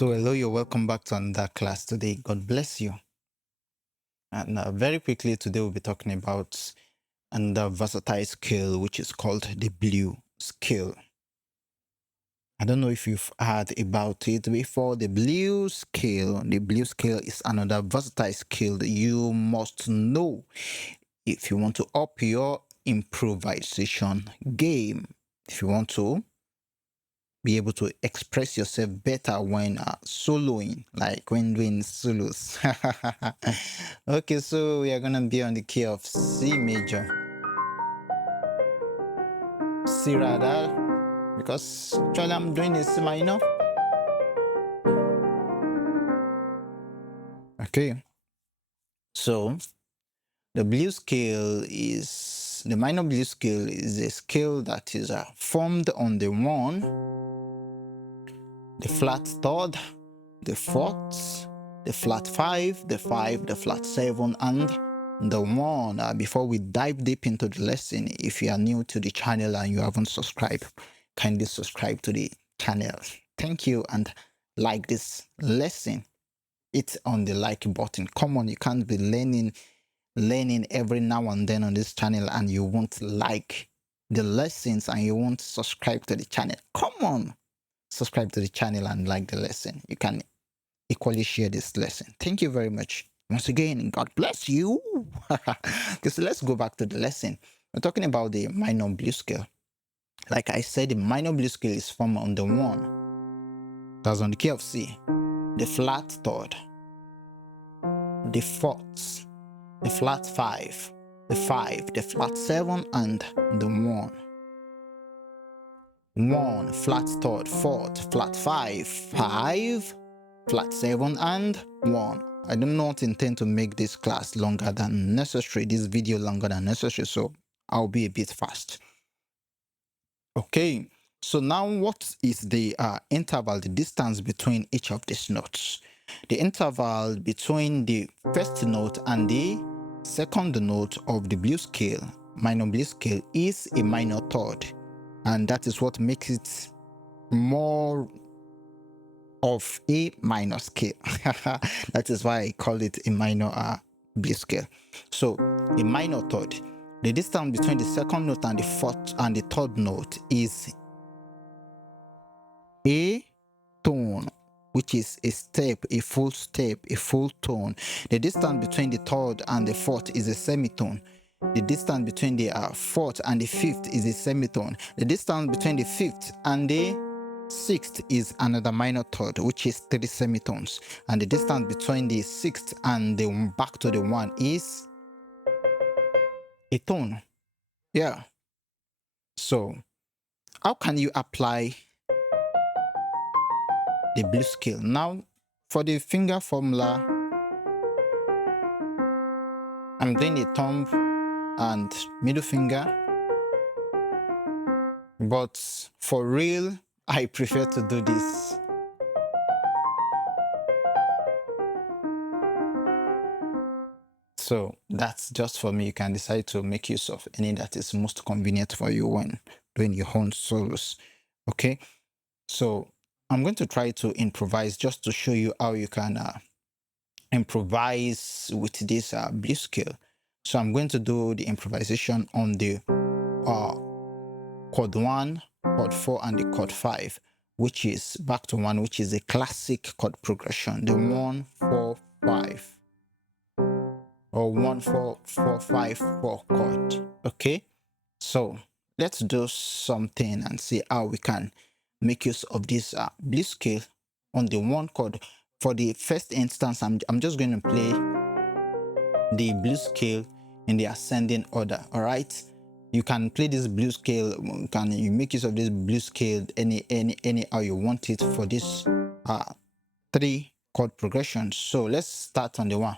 So hello, you're welcome back to another class today. God bless you. And very quickly today we'll be talking about another versatile scale which is called the blue scale. I don't know if you've heard about it before. The blue scale. The blue scale is another versatile scale that you must know if you want to up your improvisation game. If you want to be able to express yourself better when soloing, like when doing solos. Okay, so we are gonna be on the key of C major. C rather, because actually I'm doing this C minor. Okay, so the blue scale is the minor blue scale is a scale that is formed on the one, the flat third, the fourth, the flat five, the flat seven, and the one. Before we dive deep into the lesson, if you are new to the channel and you haven't subscribed, kindly subscribe to the channel. Thank you, and like this lesson. It's on the like button. Come on, you can't be learning every now and then on this channel and you won't like the lessons and you won't subscribe to the channel. Come on, subscribe to the channel and like the lesson. You can equally share this lesson. Thank you very much. Once again, God bless you. Okay, so let's go back to the lesson. We're talking about the minor blues scale. Like I said, the minor blues scale is formed on the one. That's on the key of C. The flat third. The fourth. The flat five. The flat seven, and the one. One, flat third, fourth, flat five, flat seven, and one. I do not intend to make this class longer than necessary, this video longer than necessary, so I'll be a bit fast. Okay, so now what is the interval, the distance between each of these notes? The interval between the first note and the second note of the blues scale, minor blues scale, is a minor third, and that is what makes it more of a minor scale. That is why I call it a minor blues scale. So a minor third, the distance between the second note and the fourth and the third note is a tone, which is a step, a full tone. The distance between the third and the fourth is a semitone. The distance between the fourth and the fifth is a semitone. The distance between the fifth and the sixth is another minor third, which is 3 semitones. And the distance between the sixth and the back to the one is a tone. Yeah. So how can you apply the blues scale? Now, for the finger formula, I'm doing a thumb and middle finger, but for real, I prefer to do this. So that's just for me. You can decide to make use of any that is most convenient for you when doing your own solos. Okay, so I'm going to try to improvise just to show you how you can improvise with this blues scale. So I'm going to do the improvisation on the chord 1, chord 4, and the chord 5, which is back to 1, which is a classic chord progression, the 1 4 5 or 1 4 4 5 4 chord. Okay, so let's do something and see how we can make use of this blues scale on the 1 chord. For the first instance, I'm just going to play the blues scale in the ascending order. All right, you can play this blues scale, you make use of this blues scale any how you want it for this 3 chord progressions. So let's start on the 1.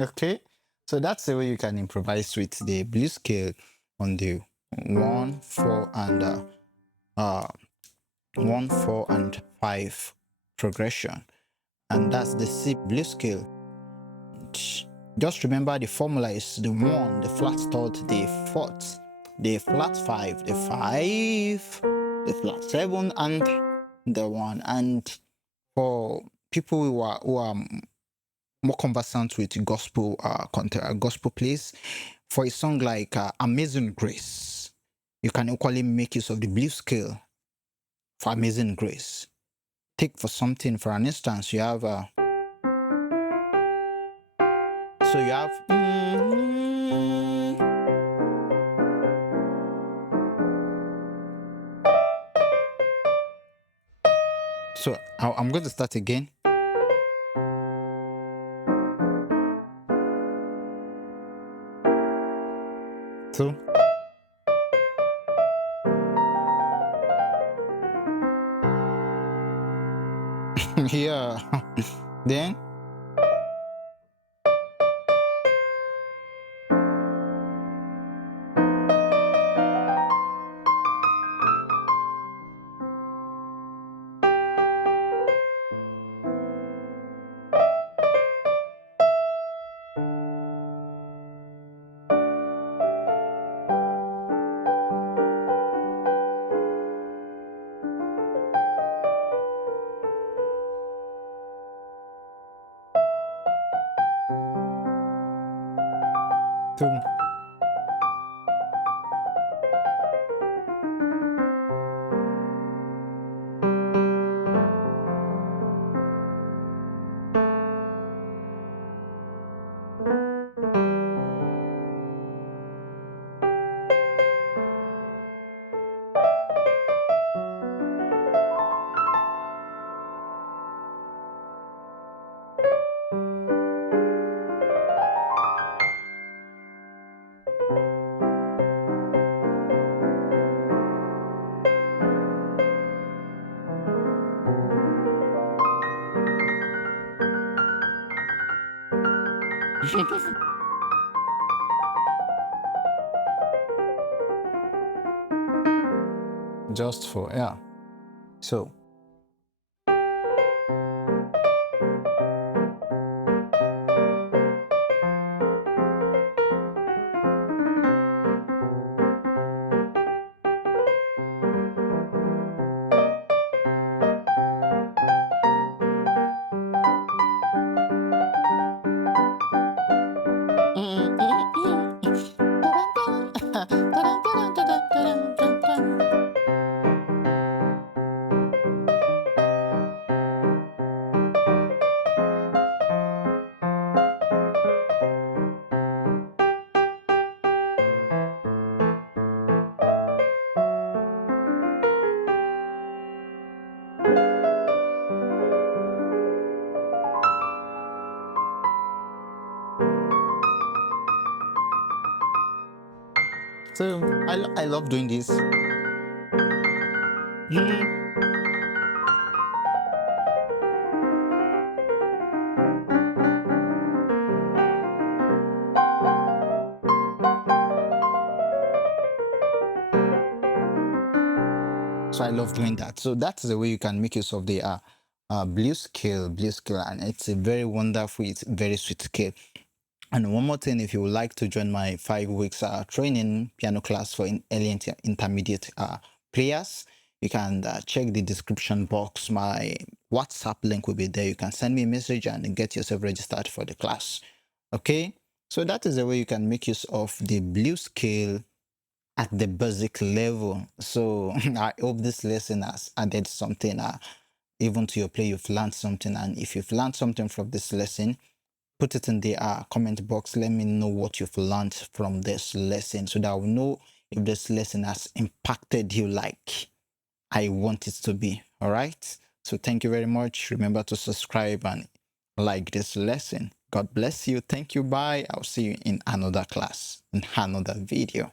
Okay, so that's the way you can improvise with the blues scale on the 1, 4, and uh 1, 4, and 5 progression, and that's the C blues scale. Just remember the formula is the 1, the flat third, the fourth, the flat 5, the 5, the flat 7, and the 1. And for people who are more conversant with gospel content, gospel plays, for a song like Amazing Grace, you can equally make use of the blues scale for Amazing Grace. Take for something, for an instance, you have so you have so I'm going to start again. So yeah, then so just for yeah. So I love doing this. So I love doing that. So that's the way you can make use of the blues scale, and it's a very wonderful, it's very sweet scale. And one more thing, if you would like to join my 5 weeks training piano class for early intermediate players, you can check the description box. My WhatsApp link will be there. You can send me a message and get yourself registered for the class. Okay, so that is the way you can make use of the blues scale at the basic level. So I hope this lesson has added something even to your play. You've learned something, and if you've learned something from this lesson, put it in the comment box. Let me know what you've learned from this lesson so that I will know if this lesson has impacted you like I want it to be. All right, so thank you very much. Remember to subscribe and like this lesson. God bless you. Thank you. Bye. I'll see you in another class, in another video.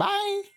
Bye.